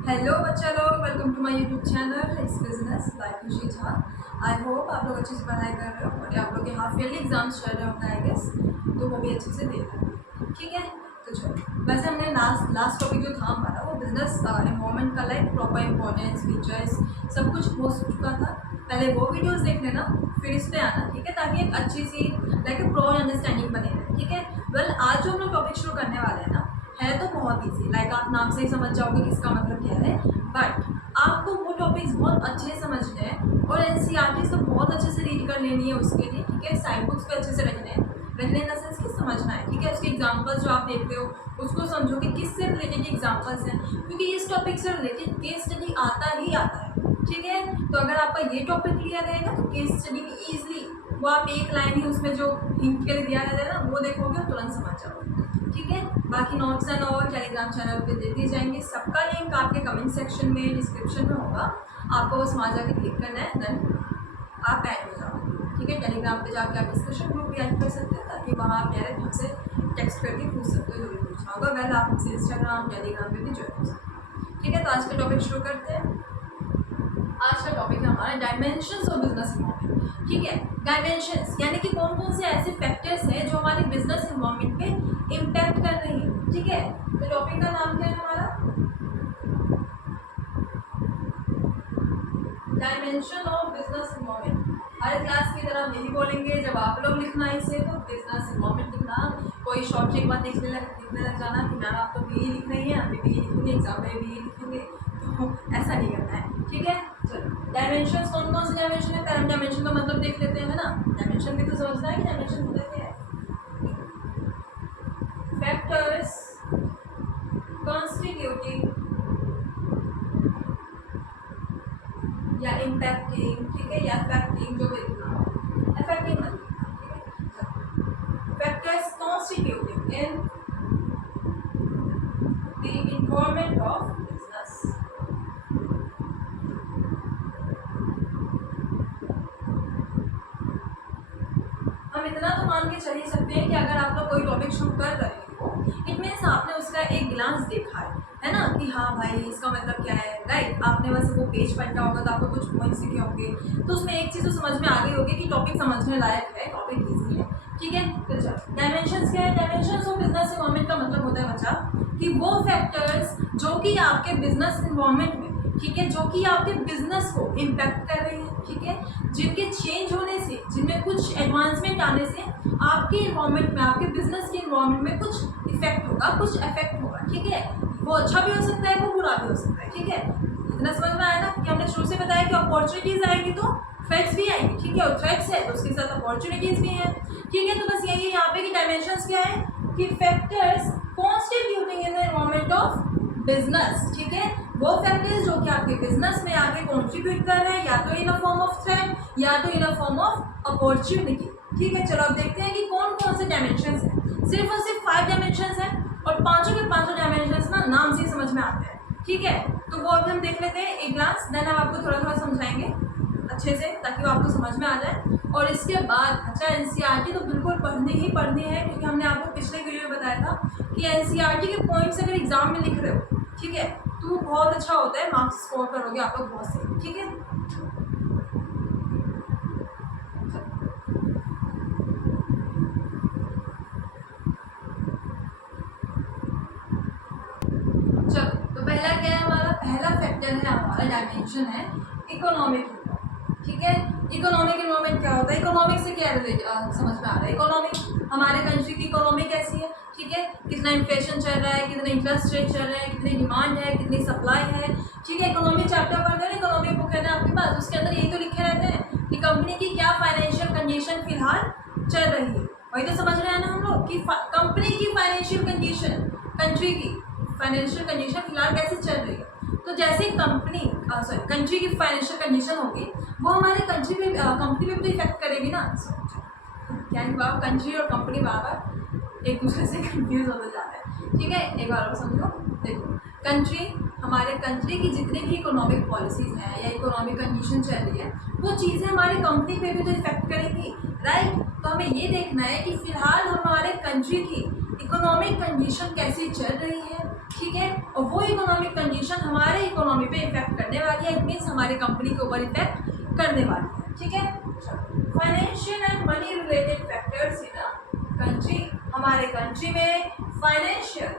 Hello बच्चा लोग, welcome to my YouTube channel it's business by Khushi Jha. I hope आप लोग अच्छे से पढ़ाई कर रहे हो और आप लोग के हाफ ईयरली एग्जाम्स चल रहे होंगे आई गेस, तो वो भी अच्छे से दे रहे हो। ठीक है, तो चलो वैसे हमने लास्ट टॉपिक जो था हमारा वो बिजनेस इन्वॉल्वमेंट का लाइक प्रॉपर इंपॉर्टेंस फीचर्स सब कुछ हो चुका था। पहले वो वीडियोस देख लेना फिर इस पे आना, ठीक है, ताकि एक अच्छी सी लाइक प्रॉपर अंडरस्टैंडिंग बने रहे। ठीक है, वेल आज जो हम लोग टॉपिक शुरू करने वाले हैं ना है तो बहुत ईजी, लाइक आप नाम से ही समझ जाओगे कि इसका मतलब क्या है, बट आपको वो टॉपिक्स बहुत अच्छे से समझने हैं और एनसीईआरटी तो बहुत अच्छे से रीड कर लेनी है उसके लिए। ठीक है, साइड बुक्स पे अच्छे से रखने हैं, रखने इन द सेंस कि समझना है। ठीक है, उसके एग्जाम्पल्स जो आप देखते हो उसको समझो कि किससे रिलेटेड एग्जाम्पल्स हैं, क्योंकि इस टॉपिक से रिलेटेड केस स्टडी आता ही आता है। ठीक है, तो अगर आपका ये टॉपिक क्लियर रहेगा तो केस स्टडी में ईजिली वो आप एक लाइन ही उसमें जो हिंट के लिए दिया रहता है ना वो देखोगे और तुरंत समझ जाओगे। ठीक है, बाकी नोट्स एंड और टेलीग्राम चैनल पे दे दिए जाएंगे, सबका लिंक आपके कमेंट सेक्शन में डिस्क्रिप्शन में होगा, आपको बस वहाँ जाके क्लिक करना है, देन आप ऐड हो जाओगे। ठीक है, टेलीग्राम पे जाके आप डिस्कशन ग्रुप भी ऐड कर सकते हैं ताकि वहाँ आप डायरेक्ट हमसे टेक्स्ट करके पूछ सकते हो जो भी पूछना होगा। वेल आप हमसे इंस्टाग्राम टेलीग्राम पे भी ज्वाइन हो सकते हैं। ठीक है, तो आज का टॉपिक शुरू करते हैं। आज का टॉपिक है हमारा डायमेंशंस ऑफ बिजनेस इन्वॉल्वमेंट। ठीक है, डायमेंशंस यानी कि कौन कौन से ऐसे फैक्टर्स हैं जो हमारे बिजनेस इन्वॉल्वमेंट पे इम्पैक्ट कर रही है। ठीक है, तो टॉपिक का नाम क्या है हमारा, dimension of business involvement. Her class की तरह यही बोलेंगे, जब आप लोग लिखना है इसे तो बिजनेस इन्वॉल्वमेंट लिखना, कोई शॉर्ट ट्रिक मत लिखने लग जाना कि मैम आप तो बी लिख रही हैं, हम भी लिखेंगे, एग्जाम में भी लिखेंगे, तो ऐसा नहीं करना है। ठीक है, चलो डायमेंशंस कौन कौन से डायमेंशन है, पहले डायमेंशन का मतलब देख लेते हैं ना। डायमेंशन भी तो समझना है कि डायमेंशन होता क्या है। फैक्टर्स कॉन्स्टिट्यूटिंग या इम्पैक्टिंग, ठीक है, या अफेक्टिंग, जो भी लिखना हो, अफेक्टिंग मत लिखना। ठीक है, factors constituting in the involvement of business. हम इतना तो मान के चल ही सकते हैं कि अगर आप लोग कोई टॉपिक शुरू कर रहे हो इट मीन्स आपने उसका एक ग्लांस देखा है ना, कि हाँ भाई इसका मतलब क्या है, राइट। आपने बस वो पेज पढ़ना होगा तो आपको कुछ पॉइंट सीखे होंगे, तो उसमें एक चीज़ तो समझ में आ गई होगी कि टॉपिक समझने लायक है, टॉपिक ईजी है। ठीक है, तो चलो डायमेंशंस क्या है। डायमेंशंस ऑफ बिजनेस इन्वॉल्वमेंट का मतलब होता है बच्चा कि वो फैक्टर्स जो कि आपके बिजनेस इन्वॉल्वमेंट में, ठीक है, जो कि आपके बिजनेस को इम्पैक्ट कर रही है, ठीक है, जिनके चेंज होने से, जिनमें कुछ एडवांसमेंट आने से आपके इन्वॉल्वमेंट में, आपके बिजनेस के इन्वॉल्वमेंट में कुछ इफेक्ट होगा, कुछ इफेक्ट होगा। ठीक है, वो अच्छा भी हो सकता है, वो बुरा भी हो सकता है। ठीक है, इतना समझ में आया ना कि हमने शुरू से बताया कि अपॉर्चुनिटीज आएगी तो थ्रेट्स भी आएंगी। ठीक है, और थ्रेट्स है तो उसके साथ अपॉर्चुनिटीज भी हैं। ठीक है, तो बस यही है यहाँ पे कि डायमेंशंस क्या है कि factors constituting in the involvement of business. ठीक है, वो फैक्टर्स जो कि आपके बिजनेस में आगे कंट्रीब्यूट कर रहे हैं, या तो इन अ फॉर्म ऑफ थ्रेट या तो इन अ फॉर्म ऑफ अपॉर्चुनिटी। ठीक है, चलो अब देखते हैं कि कौन कौन से डायमेंशंस हैं। सिर्फ और सिर्फ 5 डायमेंशंस हैं और पांचों के पांचों डायमेंशंस ना नाम से ही समझ में आते हैं। ठीक है, तो वो अभी हम देख लेते हैं एक ग्लांस, देन हम आपको थोड़ा थोड़ा समझाएंगे अच्छे से ताकि वो आपको समझ में आ जाए। और इसके बाद अच्छा एनसीईआरटी तो बिल्कुल पढ़नी ही पढ़नी है, क्योंकि हमने आपको पिछले वीडियो में बताया था कि एनसीईआरटी के पॉइंट्स अगर एग्जाम में लिख रहे हो, ठीक है, तो बहुत अच्छा होता है, मार्क्स स्कोर करोगे आप लोग बहुत सही। ठीक है, चलो तो पहला क्या है हमारा, पहला फैक्टर है हमारा डायमेंशन है इकोनॉमिक। ठीक है, इकोनॉमिक इन्वॉल्वमेंट क्या होता है, इकोनॉमिक से क्या समझ में आ रहा है। इकोनॉमिक हमारे कंट्री की इकोनॉमी कैसी है, ठीक है, कितना इन्फ्लेशन चल रहा है, कितना इंटरेस्ट रेट चल रहा है, कितनी डिमांड है, कितनी सप्लाई है। ठीक है, इकोनॉमिक चैप्टर पढ़ते हैं, इकोनॉमिक बुक है ना आपके पास, उसके अंदर यही तो लिखे रहते हैं कि कंपनी की क्या फाइनेंशियल कंडीशन फिलहाल चल रही है। वही तो समझ रहे हैं ना हम लोग कि कंपनी की फाइनेंशियल कंडीशन, कंट्री की फाइनेंशियल कंडीशन फिलहाल कैसे चल रही है। तो जैसे कंट्री की फाइनेंशियल कंडीशन होगी वो हमारे कंट्री पे, कंपनी पे भी तो इफेक्ट करेगी ना। क्या हुआ, कंट्री और कंपनी बार एक दूसरे से कंफ्यूज होते जा रहे हैं। ठीक है, एक बार और समझो, देखो कंट्री, हमारे कंट्री की जितनी भी इकोनॉमिक पॉलिसीज हैं या इकोनॉमिक कंडीशन चल रही है वो चीज़ें हमारी कंपनी पे भी तो इफेक्ट करेगी, राइट। तो हमें ये देखना है कि फिलहाल हमारे कंट्री की इकोनॉमिक कंडीशन कैसी चल रही है, ठीक है, और वो इकोनॉमिक कंडीशन हमारे इकोनॉमी पे इफेक्ट करने वाली है, इट मीन्स हमारे कंपनी के ऊपर इफेक्ट करने वाली है। ठीक है, financial and money related factors in a country, हमारे कंट्री में फाइनेंशियल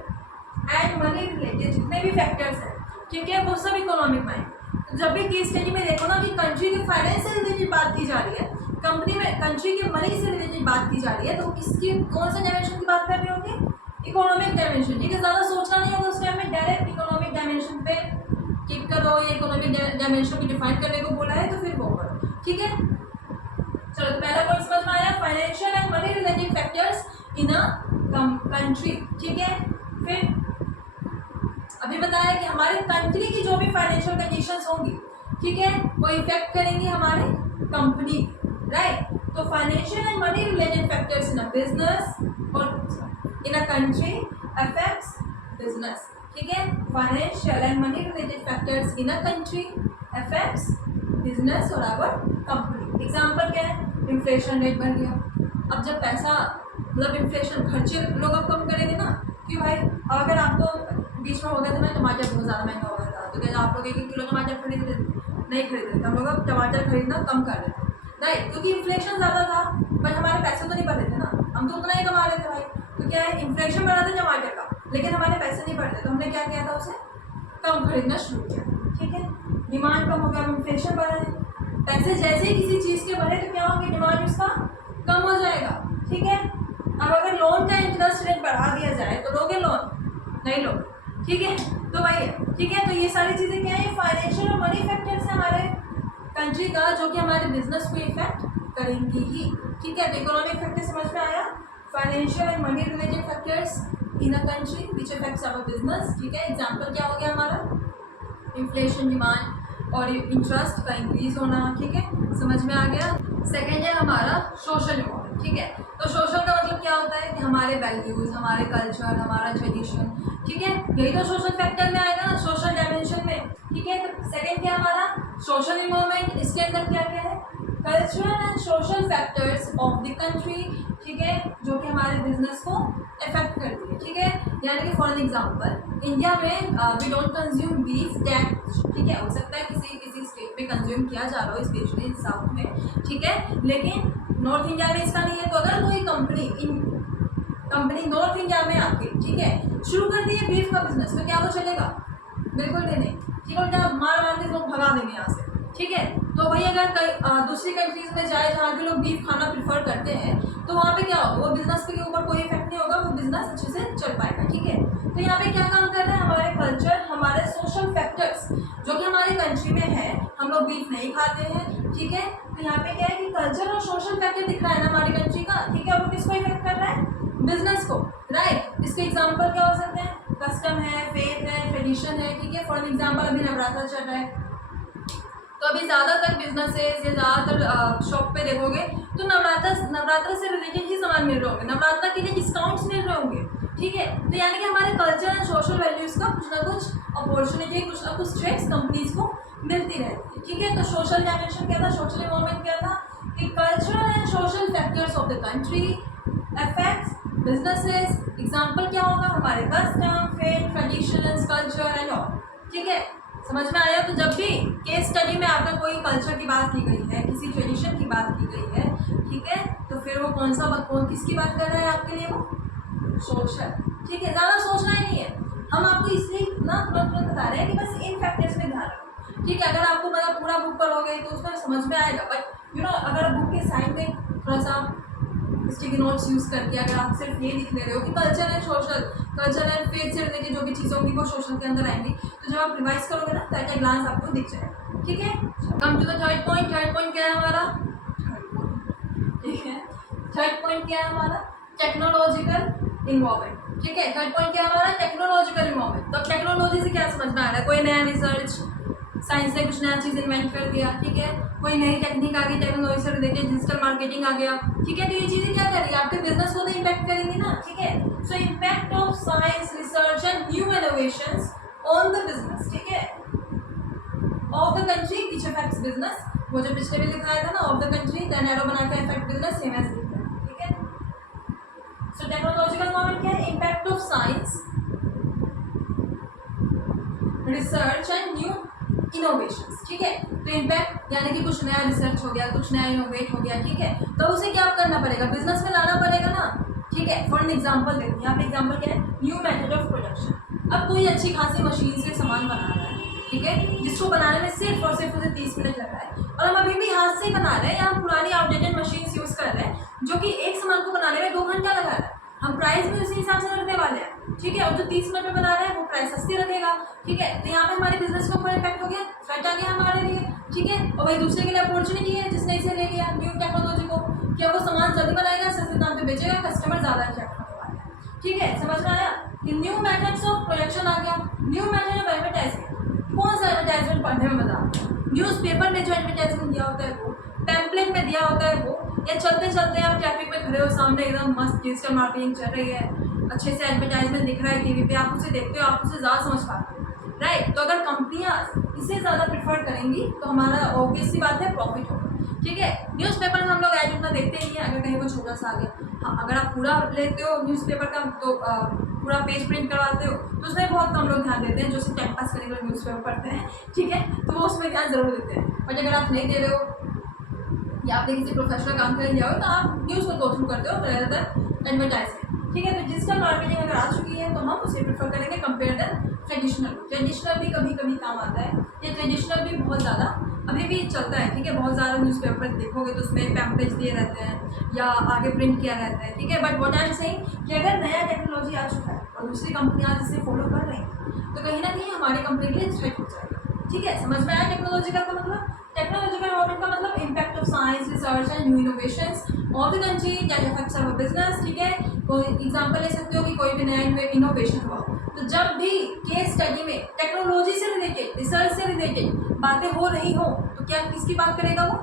एंड मनी रिलेटेड जितने भी फैक्टर्स हैं, ठीक है, वो सब इकोनॉमिक में। तो जब भी केस स्टडी में देखो ना कि कंट्री के फाइनेंस से रिलेटेड बात की जा रही है, कंपनी में कंट्री के मनी से रिलेटेड बात की जा रही है, तो किसकी कौन सा डायमेंशन की बात कर रहे होंगे? Economic dimension. ठीक है, ज़्यादा सोचना नहीं होगा उस टाइम में, डायरेक्ट इकोनॉमिक डायमेंशन पे क्लिक करो, ये इकोनॉमिक डायमेंशन को डिफाइन करने को बोला है तो फिर वो करो। ठीक है, चलो तो पहला पॉइंट समझ में आया, financial and money related factors in a country. ठीक है, फिर अभी बताया कि हमारे कंट्री की जो भी फाइनेंशियल कंडीशंस होंगी, ठीक है, वो इफेक्ट करेंगी हमारे कंपनी, राइट। तो financial and money related factors in a business और in a country affects business। ठीक है, financial and money related factors in a country affects business और our company। एग्जाम्पल क्या है? इन्फ्लेशन रेट बढ़ गया। अब जब पैसा मतलब इन्फ्लेशन खर्चे लोग अब कम करेंगे ना, कि भाई अगर आपको बीच में हो गया था ना टमाटर बहुत ज़्यादा महंगा हो गया था, तो क्या आप लोग 1-1 किलो टमाटर खरीदते नहीं खरीदते थे, हम लोग अब टमाटर खरीदना कम कर देते, राइट, क्योंकि इन्फ्लेशन ज़्यादा था, बट हमारे पैसे तो नहीं बढ़ रहे थे ना, हम तो उतना ही कमा रहे थे भाई। तो क्या है, इन्फ्लेशन बढ़ा था टमाटर का, लेकिन हमारे पैसे नहीं बढ़ते, तो हमने क्या किया था, उसे कम खरीदना शुरू किया। ठीक है, डिमांड कम हो गया, इन्फ्लेशन बढ़ा है, पैसे जैसे ही किसी चीज़ के बढ़े तो क्या होंगे, डिमांड उसका कम हो जाएगा। ठीक है, अब अगर लोन का इंटरेस्ट रेट बढ़ा दिया जाए तो लोगे लोन? नहीं लोगे। ठीक है, तो वही है। ठीक है, तो ये सारी चीज़ें क्या है, फाइनेंशियल और मनी फैक्टर्स है हमारे कंट्री का, जो कि हमारे बिजनेस को इफेक्ट करेंगी ही। ठीक है, तो इकोनॉमिक फैक्टर समझ में आया, financial and money related factors in a country which affects our business. ठीक है, एग्जांपल क्या हो गया हमारा, इन्फ्लेशन, डिमांड और इंटरेस्ट का इंक्रीज होना। ठीक है, समझ में आ गया। सेकेंड है हमारा सोशल इन्वॉल्वमेंट। ठीक है, तो सोशल का मतलब क्या होता है कि हमारे वैल्यूज़, हमारे कल्चर, हमारा ट्रेडिशन, ठीक है, यही तो सोशल फैक्टर में आएगा ना, सोशल डायमेंशन में। ठीक है, तो सेकेंड क्या हमारा सोशल इन्वॉल्वमेंट, इसके अंदर क्या क्या है, cultural and social factors of the country. ठीक है, जो कि हमारे बिजनेस को इफेक्ट करती है। ठीक है, यानी कि फॉर एग्जांपल इंडिया में we don't consume beef that. ठीक है, हो सकता है किसी स्टेट में कंज्यूम किया जा रहा हो, स्पेशली साउथ में। ठीक है, लेकिन नॉर्थ इंडिया में इसका नहीं है। तो अगर कोई कंपनी नॉर्थ इंडिया में आके, ठीक है, शुरू कर दी है बीफ का बिजनेस, तो क्या वो चलेगा? बिल्कुल भी नहीं। ठीक है, क्या मार मार के लोग भगा देंगे यहाँ से। ठीक है, तो वही अगर दूसरी कंट्रीज में जाए जहाँ के लोग बीफ खाना प्रीफर करते हैं, तो वहाँ पे क्या होगा, वो बिजनेस के ऊपर कोई इफेक्ट नहीं होगा, वो बिजनेस अच्छे से चल पाएगा। ठीक है, तो यहाँ पे क्या काम कर रहे हैं, हमारे कल्चर, हमारे सोशल फैक्टर्स जो कि हमारी कंट्री में है, हम लोग बीफ नहीं खाते हैं। ठीक है, तो यहाँ पे क्या है कि कल्चर और सोशल फैक्टर दिख रहा है ना हमारी कंट्री का। ठीक है, और वो किसको इफेक्ट कर रहा है, बिजनेस को, राइट। इसके एग्जाम्पल क्या हो सकते हैं, कस्टम है, फेथ है, ट्रेडिशन है। ठीक है, फॉर एग्जाम्पल अभी नवरात्र चल रहा है, तो अभी ज़्यादातर बिजनेसेस या ज़्यादातर शॉप पे देखोगे तो नवरात्र से रिलेटेड ही सामान मिल रहे होंगे, नवरात्र के लिए डिस्काउंट्स मिल रहे होंगे। ठीक है, तो यानी कि हमारे कल्चर एंड सोशल वैल्यूज़ का कुछ ना कुछ अपॉर्चुनिटी, कुछ ना कुछ थ्रेड्स कंपनीज को मिलती रहती है। ठीक है, तो सोशल डायमेंशन क्या था, सोशल इन्वॉल्वमेंट क्या था, कि cultural and social factors of the country affects businesses. Example क्या होगा, हमारे custom, faith, traditions, culture and all. ठीक है, समझ में आया। तो जब भी केस स्टडी में आपका कोई कल्चर की बात की गई है, किसी ट्रेडिशन की बात की गई है, ठीक है, तो फिर वो कौन किसकी बात कर रहा है आपके लिए, वो सोशल। ठीक है, ज़्यादा सोचना ही नहीं है, हम आपको इसलिए ना तुरंत बता रहे हैं कि बस इन फैक्टर्स में ध्यान रखो। ठीक है, अगर आपको मतलब पूरा बुक पढ़ोगे तो उसमें समझ में आएगा, बट अगर बुक के साइड में थोड़ा सा स्टिकी नोट्स यूज़ करके अगर आप सिर्फ ये लिख ले रहे हो कि culture and social, culture and faith से रिलेटेड जो भी चीज़ें होंगी वो सोशल के अंदर आएंगी, तो जब आप रिवाइज करोगे ना तो एट ए ग्लांस आपको दिख जाएगा। ठीक है, come to the third point. Third point क्या है हमारा, ठीक है, थर्ड पॉइंट क्या है हमारा, टेक्नोलॉजिकल इन्वॉल्वमेंट। ठीक है, थर्ड पॉइंट क्या है हमारा, टेक्नोलॉजिकल इन्वॉल्वमेंट। तो टेक्नोलॉजी से क्या समझ में आ रहा है, कोई नया रिसर्च, साइंस ने कुछ नया चीज़ इन्वेंट कर दिया। ठीक है, कोई नई टेक्निक आ गई, टेक्नोलॉजी से रिलेटेड डिजिटल मार्केटिंग आ गया। ठीक है, तो ये चीज़ें क्या करेंगी, आपके बिजनेस को तो इम्पैक्ट करेंगी ना। ठीक है, so impact of science, research and new innovations on the business, ठीक है, of the country which affects business. वो जो पिछले भी दिखाया था ना, of the country, then arrow बना के इफेक्ट बिजनेस, सेम एज दिख रहा है। ठीक है, सो टेक्नोलॉजिकल इन्वॉल्वमेंट क्या है, impact of science, research and new innovations, ठीक है। तो इम्पैक्ट यानी कि कुछ नया रिसर्च हो गया, कुछ नया इनोवेट हो गया, ठीक है। तो उसे क्या करना पड़ेगा, बिजनेस में लाना पड़ेगा ना, ठीक है। फॉर एन एग्जाम्पल देखो, यहाँ पे एग्जाम्पल क्या है, न्यू मेथड ऑफ प्रोडक्शन। अब कोई अच्छी खासी मशीन से सामान बना रहा है, ठीक है, जिसको बनाने में सिर्फ और सिर्फ उसे 30 मिनट लग रहा है, और हम अभी भी हाथ से ही बना रहे हैं या हम पुरानी आउटडेटेड मशीन यूज़ कर रहे हैं जो कि एक सामान को बनाने में 2 घंटा लगा रहा है। हम प्राइस भी उसी हिसाब से रखने वाले हैं, ठीक है। और जो 30 मिनट में बना रहे हैं वो प्राइस सस्ती रखेगा, ठीक है। तो यहाँ पे हमारे बिजनेस के ऊपर इफेक्ट हो गया, थ्रेट आ गया हमारे लिए, ठीक है। और वही दूसरे के लिए अपॉर्चुनिटी है जिसने इसे ले लिया न्यू टेक्नोलॉजी को, क्या वो सामान जल्दी बनाएगा, सस्ते दाम पे बेचेगा, कस्टमर ज़्यादा अट्रैक्ट होने वाला है, ठीक है। समझ में आया कि न्यू मेथड्स ऑफ प्रोडक्शन आ गया। न्यू मेथड ऑफ एडवर्टाइजमेंट, कौन सा एडवर्टाइजमेंट पढ़ने में मजा आता है, न्यूज़पेपर में जो एडवर्टाइजमेंट दिया होता है वो, पैम्पलेट में दिया होता है वो, या चलते चलते आप ट्रैफिक में खड़े हो, सामने एकदम मस्त डिजिटल मार्केटिंग चल रही है, अच्छे से एडवर्टाइजमेंट दिख रहा है टीवी पे, आप उसे देखते हो, आप उसे ज़्यादा समझ पाते हो, राइट। तो अगर कंपनियां इसे ज़्यादा प्रेफर करेंगी तो हमारा ऑब्वियस सी बात है प्रॉफिट होगा, ठीक है। न्यूज़पेपर में हम लोग एड उतना देखते ही हैं, अगर कहीं वो छोटा सा आ गया। हाँ, अगर आप पूरा लेते हो न्यूज़पेपर का तो पूरा पेज प्रिंट करवाते हो तो उसमें बहुत कम लोग ध्यान देते हैं, जो सिर्फ टाइम पास करने के लिए न्यूज़पेपर पढ़ते हैं, ठीक है, तो वो उसमें ध्यान जरूर देते हैं। बट अगर आप नहीं दे रहे हो या आपने किसी प्रोफेशनल काम करने जाओ तो आप न्यूज़ को गो थ्रू करते हो रेदर देन एडवर्टाइजमेंट, ठीक है। तो डिजिटल मार्केटिंग अगर आ चुकी है तो हम उसे प्रेफर करेंगे कंपेयर देन ट्रेडिशनल। ट्रेडिशनल भी कभी कभी काम आता है, ये ट्रेडिशनल भी बहुत ज़्यादा अभी भी चलता है, ठीक है। बहुत ज़्यादा न्यूज़पेपर देखोगे तो उसमें पैम्पलेट्स दिए रहते हैं या आगे प्रिंट किया रहता है, ठीक है। But what I am saying कि अगर नया टेक्नोलॉजी आ चुका है और दूसरी कंपनियां जिसे फॉलो कर रही हैं तो कहीं ना कहीं हमारी कंपनी के लिए थ्रेट हो जाएगा, ठीक है। समझ में आया टेक्नोलॉजिकल का मतलब, टेक्नोलॉजिकल डेवलपमेंट का मतलब impact of science research and new innovations of the country that affects our business, ठीक है। कोई एग्जांपल ले सकते हो कि कोई भी नया इनोवेशन हुआ, तो जब भी केस स्टडी में टेक्नोलॉजी से रिलेटेड रिसर्च से रिलेटेड बातें हो रही हो तो क्या किसकी बात करेगा वो,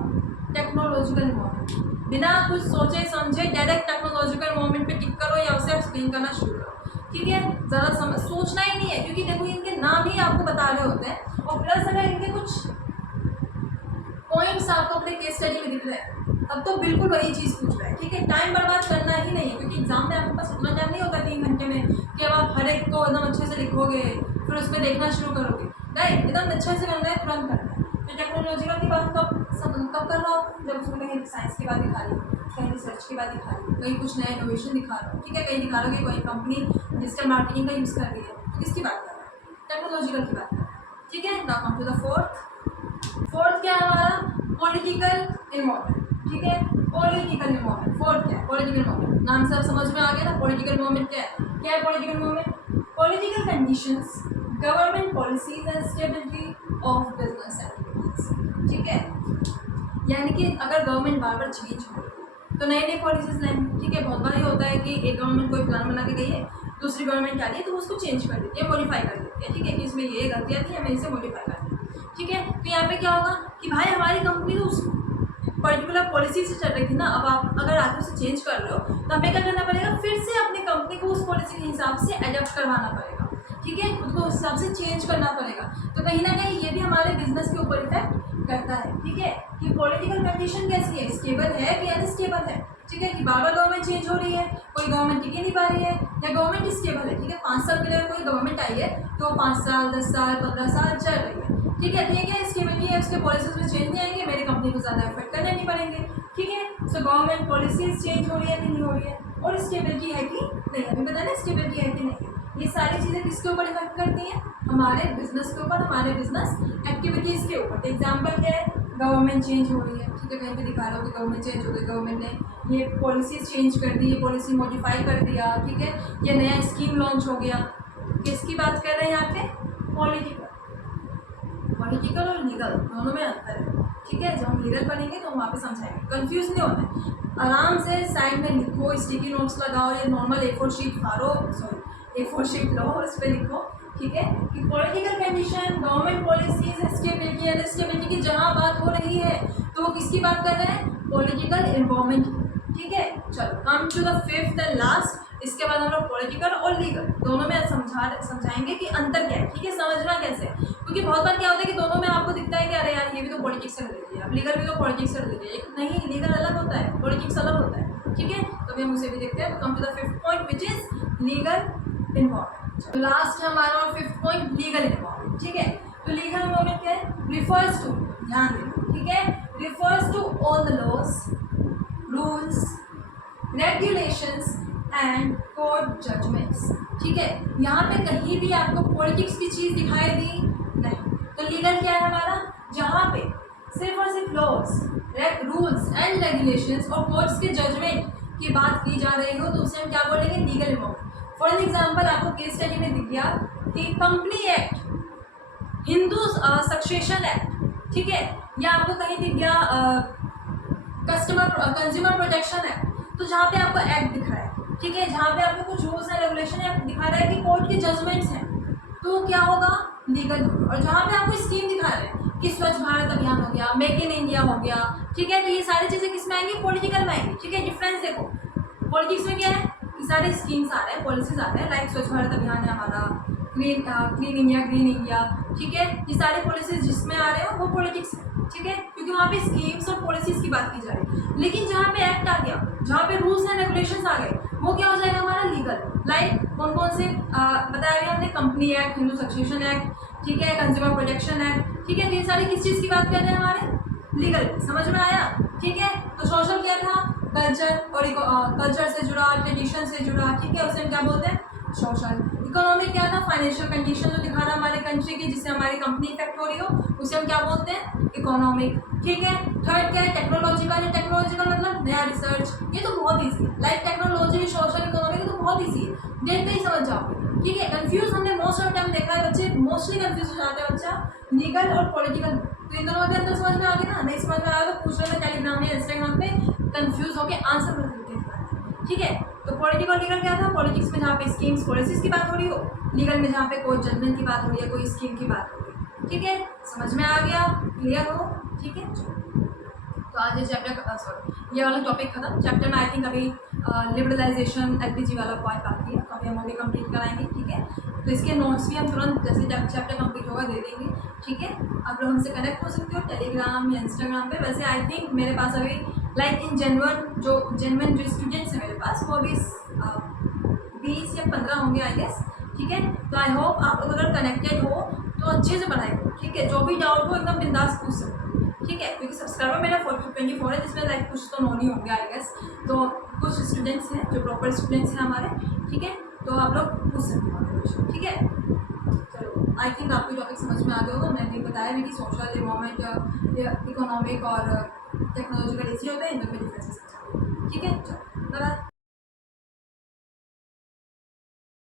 टेक्नोलॉजिकल इन्वॉल्वमेंट। बिना कुछ सोचे समझे डायरेक्ट टेक्नोलॉजिकल इन्वॉल्वमेंट पे टिक करो या उसे एक्सप्लेन करना शुरू करो, ठीक है। ज़्यादा सोचना ही नहीं है, क्योंकि देखो इनके नाम ही आपको बता रहे होते हैं, और प्लस अगर इनके कुछ पॉइंट्स आपको अपने केस स्टडी में दिख रहे हैं अब तो बिल्कुल वही चीज़ पूछ रहा है, ठीक है। टाइम बर्बाद करना ही नहीं है, क्योंकि एग्जाम में आपके पास इतना टाइम नहीं होता 3 घंटे में कि अब आप हर एक को एकदम अच्छे से लिखोगे फिर उस पर देखना शुरू करोगे, राइट। एकदम अच्छे से करना है, तुरंत करना है। तो टेक्नोलॉजिकल की बात कब कर रहा हो, जब उसमें कहीं साइंस की बात दिखा रही हो, कहीं रिसर्च की बात दिखा रही हो, कहीं कुछ नया इनोवेशन दिखा रहा हो, ठीक है। कहीं दिखा रहे हो कि कोई कंपनी डिजिटल मार्केटिंग का यूज़ कर रही है, तो किसकी बात कर रहा है, टेक्नोलॉजिकल की बात कर रहा है, ठीक है। Now come to the fourth क्या है हमारा, पॉलिटिकल इन्वॉल्वमेंट, ठीक है। पॉलिटिकल इन्वॉल्वमेंट, फोर्थ क्या है, पॉलिटिकल इन्वॉल्वमेंट, नाम से आप समझ में आ गया ना पॉलिटिकल इन्वॉल्वमेंट क्या है। क्या है political involvement, political conditions government policies and stability of business activities, ठीक है। यानी कि अगर गवर्नमेंट बार बार चेंज हो तो नई नई पॉलिसीज लाएंगे, ठीक है। बहुत बार ये होता है कि एक गवर्नमेंट कोई प्लान बना के गई है, दूसरी गवर्नमेंट आ रही है तो उसको चेंज कर देती है, मॉडिफाई कर देती है, ठीक है, कि इसमें ये गलतियाँ थी हमें इसे मॉडिफाई कर दें, ठीक है। तो यहाँ पे क्या होगा कि भाई हमारी कंपनी तो उस पर्टिकुलर पॉलिसी से चल रही थी ना, अब आप अगर आगे उसे चेंज कर रहे हो तो हमें क्या करना पड़ेगा, फिर से अपनी कंपनी को उस पॉलिसी के हिसाब से एडप्ट करवाना पड़ेगा, ठीक है, खुद को उस हिसाब से चेंज करना पड़ेगा। तो कहीं ना कहीं ये भी हमारे बिजनेस के ऊपर इफेक्ट करता है, ठीक है, कि पॉलिटिकल कंडीशन कैसी है, स्टेबल है कि अनस्टेबल है, ठीक है, कि बार बार गवर्नमेंट चेंज हो रही है, कोई गवर्नमेंट टिक ही नहीं पा रही है, या गवर्नमेंट स्टेबल है, ठीक है। 5 साल के लिए कोई गवर्नमेंट आई है तो 5 साल 10 साल 15 साल चल रही है, ठीक है। ठीक है, स्टेबिलिटी है, उसके पॉलिसीज में चेंज नहीं आएंगे, मेरी कंपनी को ज़्यादा इफेक्ट करने नहीं पड़ेंगे, ठीक है। सो गवर्नमेंट पॉलिसीज चेंज हो रही है कि नहीं हो रही है, और स्टेबिलिटी है कि नहीं, हमें पता है स्टेबिलिटी है कि नहीं है। ये सारी चीज़ें किसके ऊपर इफेक्ट करती हैं, हमारे बिजनेस के ऊपर, हमारे बिजनेस एक्टिविटीज़ के ऊपर। तो एग्जाम्पल क्या है, गवर्नमेंट चेंज हो रही है, ठीक है, कहीं पे दिखा रहा हो कि गवर्नमेंट चेंज हो गई, गवर्नमेंट ने ये पॉलिसीज चेंज कर दी, ये पॉलिसी मॉडिफाई कर दिया, ठीक है, ये नया स्कीम लॉन्च हो गया। किसकी बात कर रहे हैं यहाँ पे, पॉलिटिकल और लीगल दोनों में अंतर है, ठीक है। जब हम लीगल पढ़ेंगे तो वहाँ पे समझाएंगे, कंफ्यूज नहीं होना है, आराम से साइड में लिखो, स्टिकी नोट्स लगाओ, या नॉर्मल A4 शीट फाड़ो, सॉरी A4 शीट लो और उस पर लिखो, ठीक है, कि political condition government policies stability and stability की जहाँ बात हो रही है तो वो किसकी बात कर रहे हैं, पॉलिटिकल इन्वॉल्वमेंट, ठीक है। चलो come to the fifth and last, इसके बाद हम लोग पॉलिटिकल और लीगल दोनों में समझाएंगे कि अंतर क्या है, ठीक है, समझना कैसे, क्योंकि बहुत बार क्या होता है कि दोनों में आपको दिखता है कि अरे यार ये भी तो पॉलिटिक्स से रिलेटेड है, अब लीगल भी तो पॉलिटिक्स से रिलेटेड है, नहीं, लीगल अलग होता है, पॉलिटिक्स अलग होता है, ठीक है। तो अभी हम उसे भी देखते हैं। तो come to the fifth point which is legal involvement. Last है हमारा और फिफ्थ पॉइंट लीगल इन्वॉल्वमेंट। ठीक है। तो लीगल इन्वॉल्वमेंट क्या है, रिफर्स टू, ध्यान देना, ठीक है, refers to all the laws, rules, regulations and court judgments, ठीक है। यहाँ पे कहीं भी आपको पॉलिटिक्स की चीज़ दिखाई दी नहीं। तो लीगल क्या है हमारा, जहाँ पे सिर्फ और सिर्फ लॉज, रूल्स एंड रेगुलेशंस और कोर्ट्स के जजमेंट की बात की जा रही हो तो उसे हम क्या बोलेंगे, legal involvement. For an example आपको केस स्टडी में दिख गया कि company act, Hindu succession act, ठीक है, या आपको कहीं दिख गया कंज्यूमर प्रोटेक्शन एक्ट, तो जहाँ पे आपको एक्ट दिख रहा है, ठीक है, जहाँ पे आपको कुछ रूल्स एंड रेगुलेशन या दिखा रहा है कि कोर्ट के जजमेंट्स हैं, तो क्या होगा, लीगल होगा। और जहाँ पे आपको स्कीम दिखा रहे हैं कि स्वच्छ भारत अभियान हो गया, मेक इन इंडिया हो गया, ठीक है, तो ये सारी चीज़ें किस में आएंगी, पॉलिटिकल में आएंगी, ठीक है। डिफरेंस देखो, पॉलिटिक्स में क्या है कि सारे स्कीम्स आ रहे हैं, पॉलिसीज आ रहे हैं, लाइक स्वच्छ भारत अभियान है हमारा, क्लीन इंडिया, ग्रीन इंडिया, ठीक है, ये सारे पॉलिसीज जिसमें आ रहे हैं वो पॉलिटिक्स है, ठीक है, क्योंकि वहाँ पे स्कीम्स और पॉलिसीज की बात की जा रही है। लेकिन जहाँ पे एक्ट आ गया, जहाँ पे रूल्स एंड रेगुलेशंस आ गए, वो क्या हो जाएगा हमारा, लीगल। लाइक कौन कौन से बताया गया हमने, company act, Hindu succession act, ठीक है, कंज्यूमर प्रोटेक्शन एक्ट, ठीक है, तो ये सारी किस चीज़ की बात कर रहे हैं हमारे, लीगल। समझ में आया, ठीक है। तो सोशल क्या था, कल्चर और कल्चर से जुड़ा, ट्रेडिशन से जुड़ा, ठीक है, उसे हम क्या बोलते हैं, सोशल। इकोनॉमिक क्या था, फाइनेंशियल कंडीशन जो दिखा रहा है हमारे कंट्री की, जिससे हमारी कंपनी इफेक्ट हो रही हो, उसे हम क्या बोलते हैं, इकोनॉमिक, ठीक है। थर्ड क्या है, टेक्नोलॉजिकल। टेक्नोलॉजिकल मतलब नया रिसर्च, ये तो बहुत ईजी है, लाइक टेक्नोलॉजी, सोशल, इकोनॉमिक, तो बहुत ईजी है, देखते ही समझ जाओगे, ठीक है। कंफ्यूज हमने मोस्ट ऑफ टाइम देखा है, बच्चे मोस्टली कंफ्यूज हो जाते हैं बच्चा लीगल और पॉलिटिकल। तो इन दोनों के अंदर समझ में आ गया ना, नहीं समझ में आया तो पूछ लेना टेलीग्राम या इंस्टाग्राम पे, कंफ्यूज होकर आंसर कर देते हैं, ठीक है। तो पॉलिटिकल और लीगल क्या था, पॉलिटिक्स में जहाँ पे स्कीम्स पॉलिसीज की बात हो रही हो, लीगल में जहाँ पे कोई जजमेंट की बात हो रही है, कोई स्कीम की बात हो रही है, ठीक है। समझ में आ गया, क्लियर हो, ठीक है। तो आज ये चैप्टर सॉरी ये वाला टॉपिक खत्म। चैप्टर में आई थिंक अभी लिबरलाइजेशन एलपीजी वाला पॉइंट बाकी है, तो अभी हम अभी कंप्लीट कराएंगे, ठीक है। तो इसके नोट्स भी हम तुरंत जैसे चैप्टर कंप्लीट होगा दे देंगे, ठीक है। आप लोग हमसे कनेक्ट हो सकते हो टेलीग्राम या इंस्टाग्राम पे। वैसे आई थिंक मेरे पास अभी लाइक इन जेन्युइन जो स्टूडेंट्स हैं मेरे पास, वो अभी 20 या 15 होंगे आई गेस, ठीक है। तो आई होप आप लोग अगर कनेक्टेड हो तो अच्छे से पढ़ाई करो, ठीक है। जो भी डाउट हो एकदम बिंदास पूछ सकते हो, ठीक है, क्योंकि सब्सक्राइबर मेरा 24 है, जिसमें लाइक कुछ तो नॉन ही होंगे आई गेस। तो कुछ स्टूडेंट्स हैं जो प्रॉपर स्टूडेंट्स हैं हमारे, ठीक है, तो आप लोग पूछ सकते हो, ठीक है। चलो आई थिंक आपको टॉपिक समझ में आ गया होगा। मैंने बताया भी कि सोशल, इकोनॉमिक और टेक्नोलॉजिकल इसी होता है, इनमें डिफरेंसेस, ठीक है। चलो बाय।